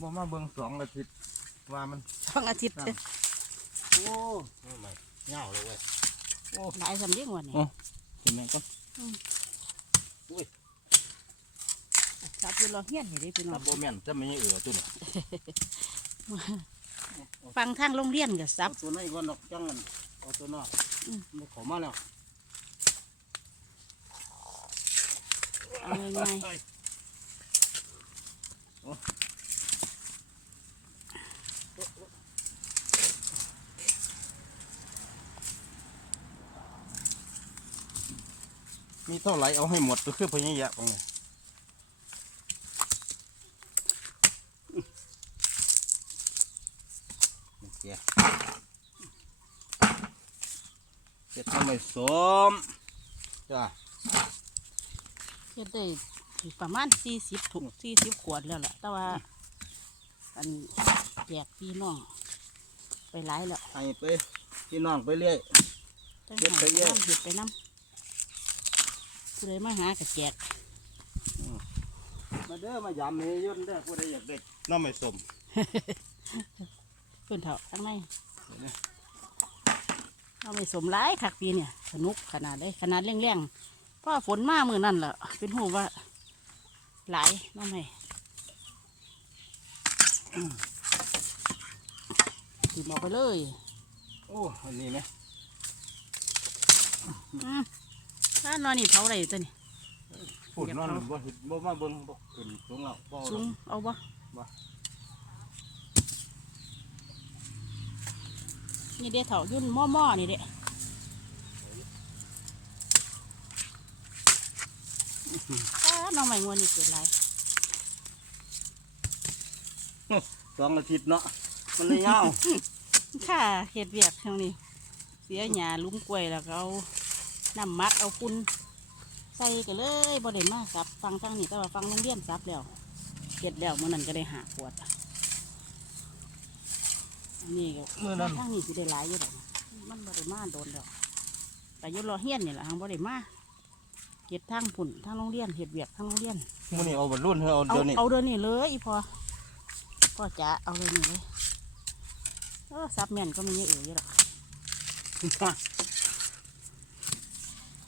บ่มาเบิ่งสองอาทิตย์ว่ามันช่องอาทิตย์ครับโอ้ไม่ไม่เงาเลยเว้ยโอ้หลายสำเร็จวันนี้กินแม่งก็จับอยู่รอเฮียนเห็นได้พี่น้อถ้างบ่แม่นจะไม่เอือตัวนี้ฟังทางโรงเรียนกับซัซับบตัวไหนก่อนดอกจังกันเอาตัวนอกอืม มันเขอมาแล้วเอาไงมีเท่าไหร่เอาให้หมดก็คือพญายะของนี่เจ๊เจ็ดทำไมสมจ้าเฮ็ดได้ประมาณสี่สิบถุงสี่สิบขวดแล้วล่ะแต่ว่าอันแจกพี่น้อง ไปหลายแล้วให้ไปพี่น้องไปเรื่อยตั้งเฮ็ดไปเรื่อยน้ำเฮ็ดไปน้ำ ผู้ใดมาหากับแจกมาเด้อมายามเฮยนเด้อผู้ใดอยากได้น้ำไม่สมเพื่อนเถาทั้งในเอาไม่สมร้ายคักปีเนี่ยสนุกขนาดเลยขนาดเร่งๆเพราะฝนมามือนั่นแหละเป็นหูว่าหลายน้องไม่ตีมออกไปเลย โอ้อันนี้ไหม ถ้านอนนี่เผาอะไรอยู่ตัวนี่พูดนอนบ่เห็นบ่มาเบิ่งบ่ขึ้นสูงแล้วบ่เอาสูงเอาบ่บ่นี่เด้เถายุ่นหม้อๆนี่เด้อ้าน้องใหม่งวนนี่เกิดไรสองอาทิตย์เนาะมันเลยยาวค่าเห็ดเวียกทางนี้ เสียหญ้าลุ้มกล้วยแล้วก็เอา น้ำมักเอาคุณใส่กันเลยบ่ได้มาสับฟังทางนี้แต่ว่าฟังโรงเรียนสับแล้วเห็ดแล้วเมื่อนั้นก็ได้หาขวดอันนี้ก็มื้อนั้นทางนี้สิได้หลายอยู่ดอกมันบ่ได้มาโดนแล้วแต่อยุรอเฮียนนี่แหละทางบ่ได้มาเก็ดทางผุ่นทางโรงเรียนเห็ดเวียกทางโรงเรียนมื้อนี้เอาบรรลุนเฮาเอาเอาเดี๋ยวนี้เอาเดินนี่เลยอีพอพ่อจ๋าเอาเดินนี่เลยเออซับแม่นก็ไม่เยอะเอ๋ยอยู่หรอก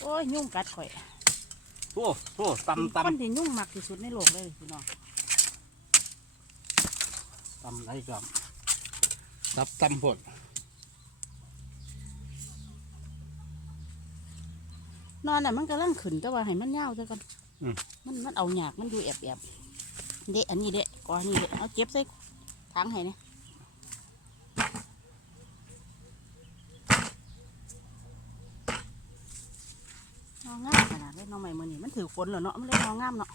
โอ้ยยุ่งกัดข่อยโอ้โหตำตคนที่ยุ่งมากที่สุดในโลกเลยพี่น้องำตำไรกับตับตำพดนอนน่ะมันกำลังขึ้นแต่ว่าให้มันยาวซะก่อนมันมันเอาหยากมันดูแอบแอบเดะอันนี้เดะก้อนนี้เดะเอาเก็บใส่ถังให้เนี่ยนองงามข นาดเลยน้องใหม่มือนี่มันถือฝนเหรอเนาะมันเลยนองงามเนาะ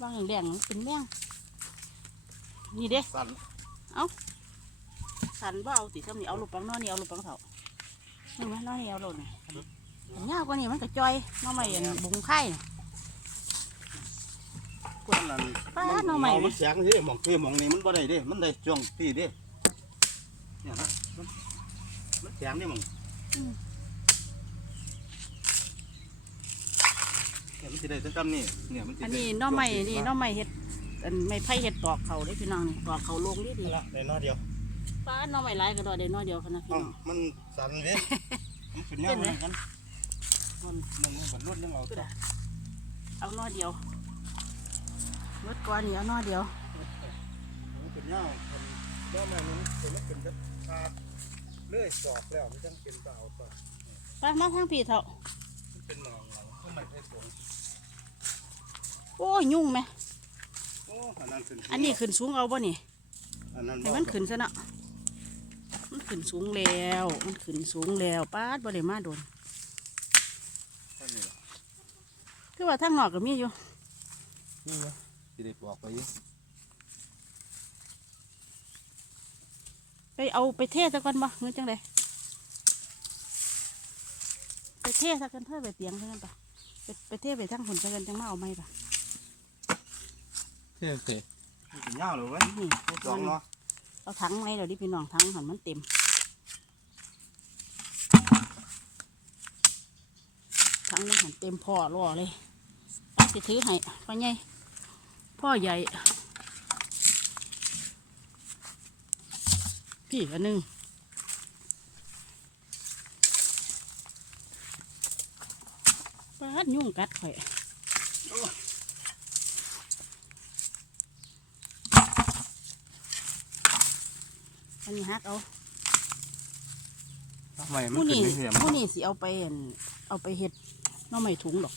บางอย่างแดงมันเป็นแมงนี่เด้สั่นสันบ่เอาติทำนี่เอาลูกปังนอนนี่เอาลูกปังเถาเห็นไหมนอนนี่เอาโลดนี่อันยาวกว่านี่มันก็จอยน้องใหม่อันบุงไข่น่ะคนนั้นป้าหน่อใหม่มันแสงสิหมองคือหมองนี้มันบ่ได้เด้มันได้ช่วงที่เด้เนี่ยนะมันมันแสงนี่หมองเนี่ย มันสิได้แต่จำนี่เนี่ยมันสิอันได้นี้หน้อใหม่ช่วงนี่ที่หน้อใหม่เห็ดอันไม่ไผ่เห็ดตอกเขาได้อพี่น้องนี่ตอกเขาลงดีดีละได้น้อยเดียวป้าหน้อใหม่หลายก็ดอกได้น้อยเดียวขนาดพี่อ้าวน้องมันสั่นเด้มันเป็นยังไงกันมันมันมันบรรลุยังเอาต่อเอาน้อยเดียวรถก้อนนี่เอาน้อยเดียวมันเป็นยังมันก็แม่มันเป็นมันเป็นแบบขาดเลื่อยสอกแล้วมันจังเป็นเปล่าต่อไปมาทางพี่เถอะมันเป็นหนองเราก็ไม่ได้ผล โอ้ยยุ่งไหมโอ้อันนั้นขึ้นอันนี้ขึ้นสูงเอาบ่นี่อันนั้นให้มันขึ้นซะเนาะมันขึ้นสูงแล้ว มันขึ้นสูงแล้วป้าดบ่ได้มาโดนอันนี้ล่ะคือว่าทางนอกก็มีอยู่นี่วะสิได้บอกไปอยู่ไปเอาไปเทซะก่อนบ่เงินจังไดไปเทซะกันเถอะไปเตียงซะกันปะ ไปไปเทไปทางผลซะกันจังมาเอาไม้ปะเท่เท่เป็นยาวเลยเว้ยนี่สองเนาะเอาถังไม้เดี๋ยวดิพี่น้องถังหันมันเต็มถังมันหันเต็มพอรอเลยไปสิถือให้พ่อใหญ่พ่อใหญ่พี่อันหนึงปา ดยุ่งกัดข่อยอันนี้ฮักเอาทำไมมันผู้ขึ้นนี่ไม่เหี่ยมผู้นี่สิเอาไปอั่นเอาไปเห็ดหน้อไม่ถุงหรอก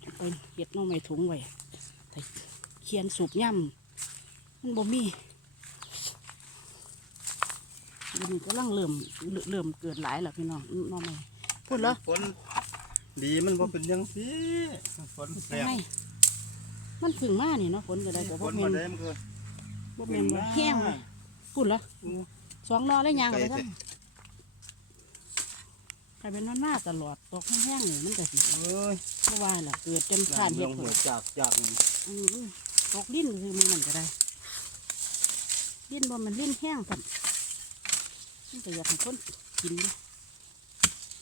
เอาไปเห็ดหน้อไม่ถุงไว้แต่เคียนสูบย่ำมันบ่มีเดี๋ยวนี้ก็ลังเริ่มเริ่มเกิดหลายแล้วพี่น้องหน้อไม่พูดแล้วฝน ดีมันบ่เป็นอยังสิฝนแสบไม่มันถึงมานี่เนาะฝนก็ได้ก็ฝบ่นแม่มานได้มันก็บ่แม่นว่าแห้งเลยพูดแล้วสองหนอแล้วยางเอาไปทั้งใครเป็นนอนหน้าตลอดตกแห้งๆนี่มันก็สิเอ้ยบ่ว่าล่ะเกิดจนผ่านน้ำเห็ลดงพุ่หัวนจากจากนี่อันนี้มันตกลิ้นคือมือมันก็ได้ลิ้นบ่มันลิ้นแห้งสันมันก็อยากให้คนกินอยู่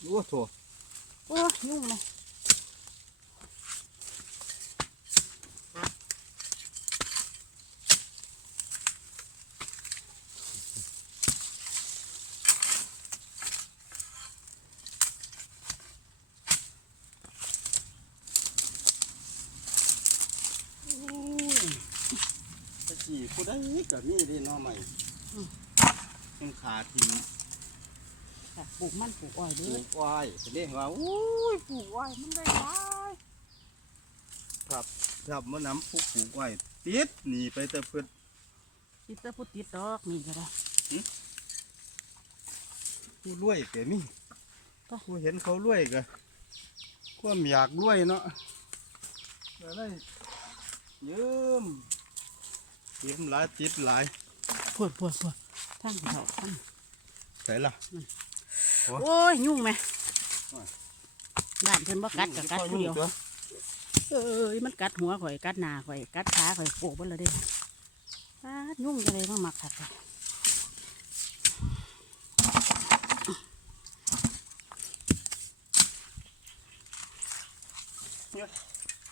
โอ้โถ โอ้ยยุ่งเลยโอ้ยตะกี้ผู้ใดก็มีเด้เน้อใหม่ยังขาทิม ค่ะปลูกมันปลูกอ้อยปเด้ลูอกไว้เด้ว่าโอ้ยปลูกอ้อยมันได้หลายครับมานำผู้ปลูกไว้ติดหนีไปแต่เพิ่น ติดแตะพุติดดอกนี่ก็ได้ ผู้รวยก็มีก็ ผู้เห็นเขารวยก็ความอยากรวยเนาะก็ได้ยืมยืมหลายติดหลาย พวดพวดพวดทั้งเขาทั้งใส่ละ โอ้ยยุ่งไหมโอ้ยบ้านเพิ่นบ่กัดกับกัดผู้เดียวตัวเอ้ยมันกัดหัวข่อยกัดหน้าข่อยกัดขาข่อยโปกไปเลยเด้กัดยุ่งกันเลยมามักขัดเลย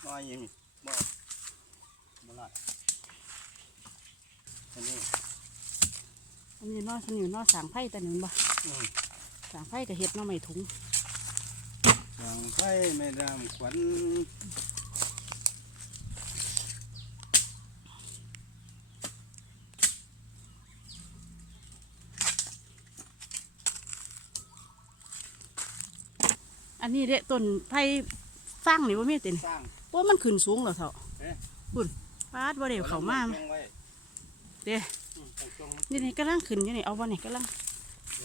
มาอย่างนี้บ่บ่ละอันนี้อันนี้เนอฉันอยู่เนอสางไผ่แต่หนึ่งบ่อืม สางไผ่กับเห็ดเนอไม่ถุงอย่างไฟไม่ดำขวัญอันนี้เด้ต้นไผ่สร้างนี่ว่ามีตินสร้างว่ามันขึ้นสูงแล้วเถอะเอ๊ะคุณปาดบ่เดี๋ยวเขามาอไว้เด้อืมต้องจงนี่นี่กำลังขึ้นอยู่นี่เอาบ่นี่กำลัง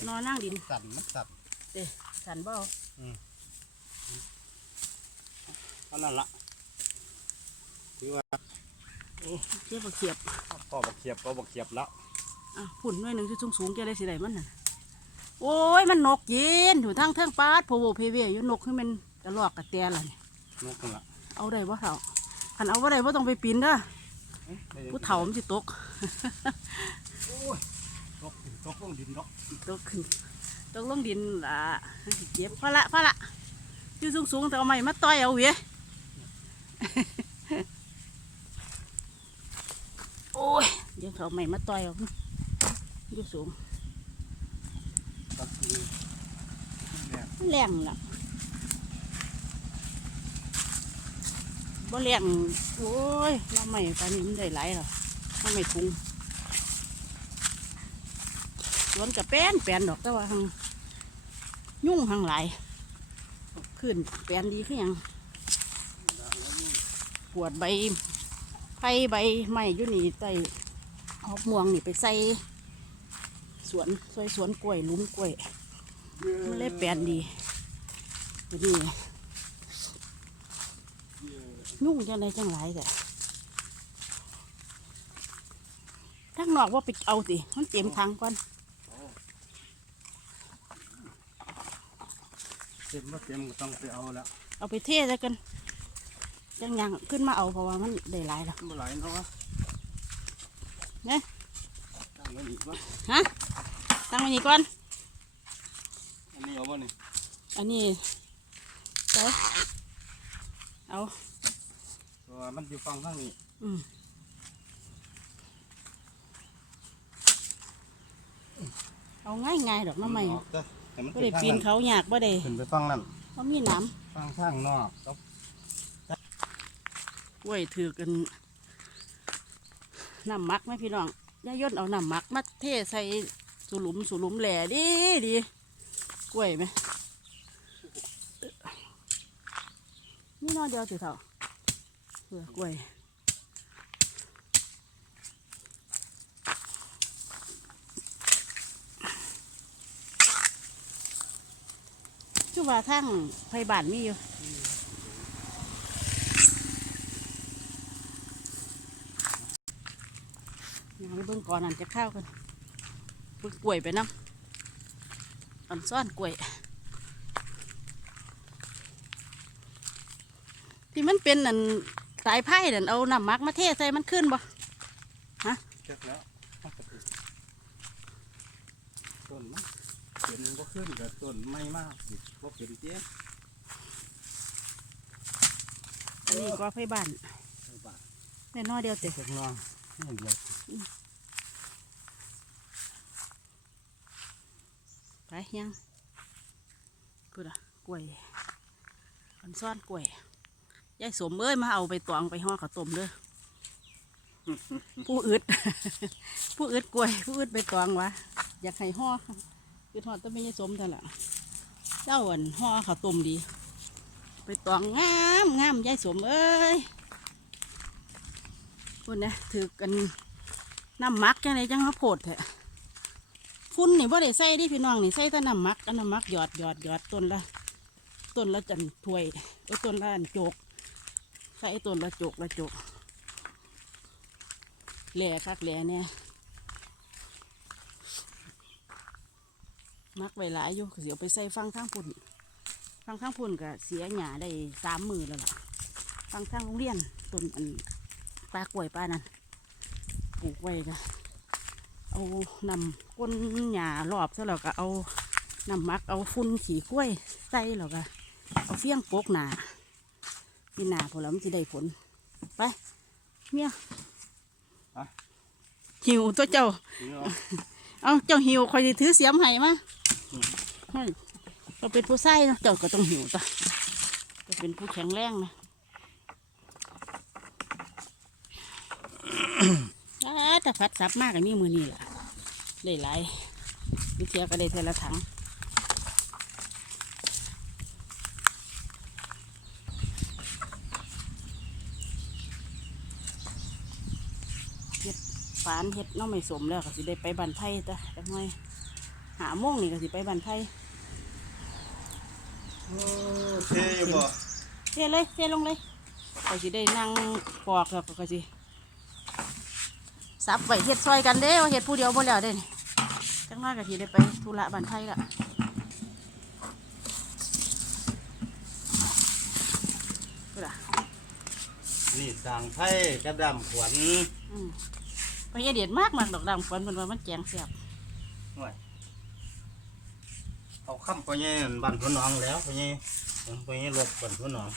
นอนนั่งดินสั่นมันสั่นสันบ่เอาเท่านั้นละถือว่าเทียบเขียบพ่อบักเขียบพ่อบักเขียบแล้วอะพุ่นหน่วยหนึ่งที่สูงสูงๆจะได้สิได้มันน่ะโอ้ยมันนกเย็นอยู่ทางเทิงปาดโพโวเพเวอยู่นกให้มันกระลอกกระแตล่ะนี่นกนั่นละเอาได้บ่เฒ่าคันเอาบ่ได้บ่ต้องไปปีนเด้อเอ๊ะได้ยังผู้เฒ่ามันสิตกตก ตกลงดินเนาะตกขึ้นตกลงดินล่ะเจ็บพอละพอละอยู่สูงสูงๆแต่เอาไม้มาต่อยเอาเว้ยโอ้ยเดี๋ยวเขาไม้มาต่อยเอาอยู่สูงแรงล่ะบ่แรงโอ้ยน้ำไม้ปานนี้มันได้หลายหรอน้ำไม้ทุง สวนกับแป้นแป้นดอกแต่ว่าหังยุ่งหังหลายขึ้นแป้นดีขึ้นยังปวดใบไผ่ใบไม้ยู่นี่ใต้หอกม่วงนี่ไปใส่สวนซอยสวนกล้วยลุ้มกล้วยมันเลยแปลนดีตัวนี้ยุ่งจังไรจังไรแกทั้งนอกว่าไปเอาสิมันเต็มทางก่อน เต็มก็เต็มก็ต้องไปเอาแล้วเอาไปเทแล้วกันจังยังขึ้นมาเอาเพราะว่ามันได้หลายแล้วเมื่อไหร่เนาะเนี่ยตั้งไว้อีกวะฮะตั้งไว้นี่ก่อนอันนี้เอาบ่นี่อันนี้ไปเอาสราะว่ามันอยู่ฟังทางนี้อืมเอาง่ายง่ายๆดอกน้ำใหม่ ออกเด้อให้มันบ่ขึ้ได้นทางปีนนั้นเขายากบ่ได้ขึ้นไปฟังนั่นเพราะมีหน้ฟังข้างนอกครับำกล้วยถือกันน้ำมักไหมพี่น้องย่าย่นเอาน้ำมักมาเทใส่สุหลุมสุหลุมแหล่ดีดีกล้วยไหมนี่นอนเดียวสิเท่าเพื่อกล้วย จุว่าทั้งไฟบ้านมีอยู่ยางเบิ่งก่อนอันจะข้าวกันเบิ่งกล้วยไปน้ำอันซ่อนกล้วย ที่มันเป็นอันสายไผ่นั่นเอาน้ำมักมาเทใส่มันขึ้นบ่เจ็บแล้วมันก็ติดต้นมัน เป็นบ่ขึ้นกับต้นไม่มากสิบ่เป็นเจ๊อันนี้ก็ไฟบ้านแม่น้อยเดียวเต็พวกน้องนี่เดียวไปยังพูดอะกล้วยอันซ่อนกล้วยยายสมเอ้ยมาเอาไปตวงไปห่อข้าวต้มเด้อผู้อึด ผู้อึดกล้วย ผู้อึดไปตวงวะอยากให้ห่อ คือทอดต้องไม่ยสมท่านล่ะเจ้าอันห่อข้าวต้มดี ไปตวงงามงามยายสมเอ้ยพูดนะถือกันน้ำมักจังไรจังเขาโพดแท้พุ่นนี่บ่ได้ใส่ดิพี่น้องนี่ใส่แต่น้ำมักอันน้ำมักหยอดหยอดหยอดต้นละต้นละจันถวยเอ้ต้นละอันโจกใส่ต้นละโจกละโจกแหล่คักแหล่เนี่ย มักไว้หลายอยู่ก็เสียไปใส่ฟังข้างพุ่นฟังข้างพุ่นก็เสียหยาได้สามมือแล้วล่ะฟังข้างโรงเรียนต้นอันปลากล้วยปลานั่นปลูกไว้ก็เอานำก้นหญ้ารอบซะแล้วก็เอาน้ำหมักเอาฟุ้นขี่กล้วยใส่แล้วก็เอาเฟี้ยงโปกหนาปีหนาพอแล้วมันจะได้ผลไปเมียหิวตัวเจ้านี่ เอาเจ้าหิวคอยสิถือเสียมให้มาเฮ้ยเราเป็นผู้ไส้เนาะเจ้าก็ต้องหิวตัวก็เป็นผู้แข็งแรงนะอ่าแต่พัดซับมากอันนี้มือนี่แหละได้หลายวิเทียก็ได้เทละถัง ฝานเฮ็ดเน้องไม่สมแล้วก็สิได้ไปบันไทยจ้ะจังไงหาโมงนี่ก็สิไปบันไทยโอ้เท่บ่เทเลยเทลงเลยก็สิได้นั่งปอกแล้วก็สิสับไว้เฮ็ดซอยกันเด้ว่าเฮ็ดผู้เดียวบ่แล้วเด้นี่จังน้อยก็สิได้ไปธุระบันไทยละพูดล่ะนี่สั่งไผ่กระดำขวัญ อืมไปเฮ็ดเดียดมากมากดอกดำฝนมันว่ามันแจงเสียบเอาค้ำไปเนี่ยบ้านพุ่นน้องแล้วไปเนี่ยไปเนี่ยรถบ้านพุ่นน้อง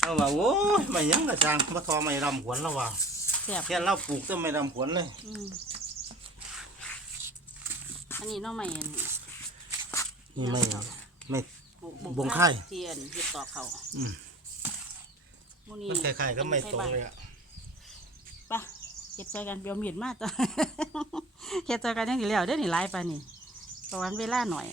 เอาว่าโอ้ยไม่หยังกระจางมาทอไม่ดำขวัญแล้วว่ะเสียบแค่เราปลูกต้นไม่ดำขวัญเลยอืมอันนี้หน้องใหม่อันนี่ไม่ไม่บุบงไข่เทียนเฮ็ดต่อเขาอืมหมู่นี้มันคล้ายๆก็ไม่ตรงเลยอะไปเฮ็ดใจกันเบียวมีดมากตัวเฮ็ดใจกันยังสิแล้วเด้อนี่หลายปานนี่ตอนเวลาหน่อย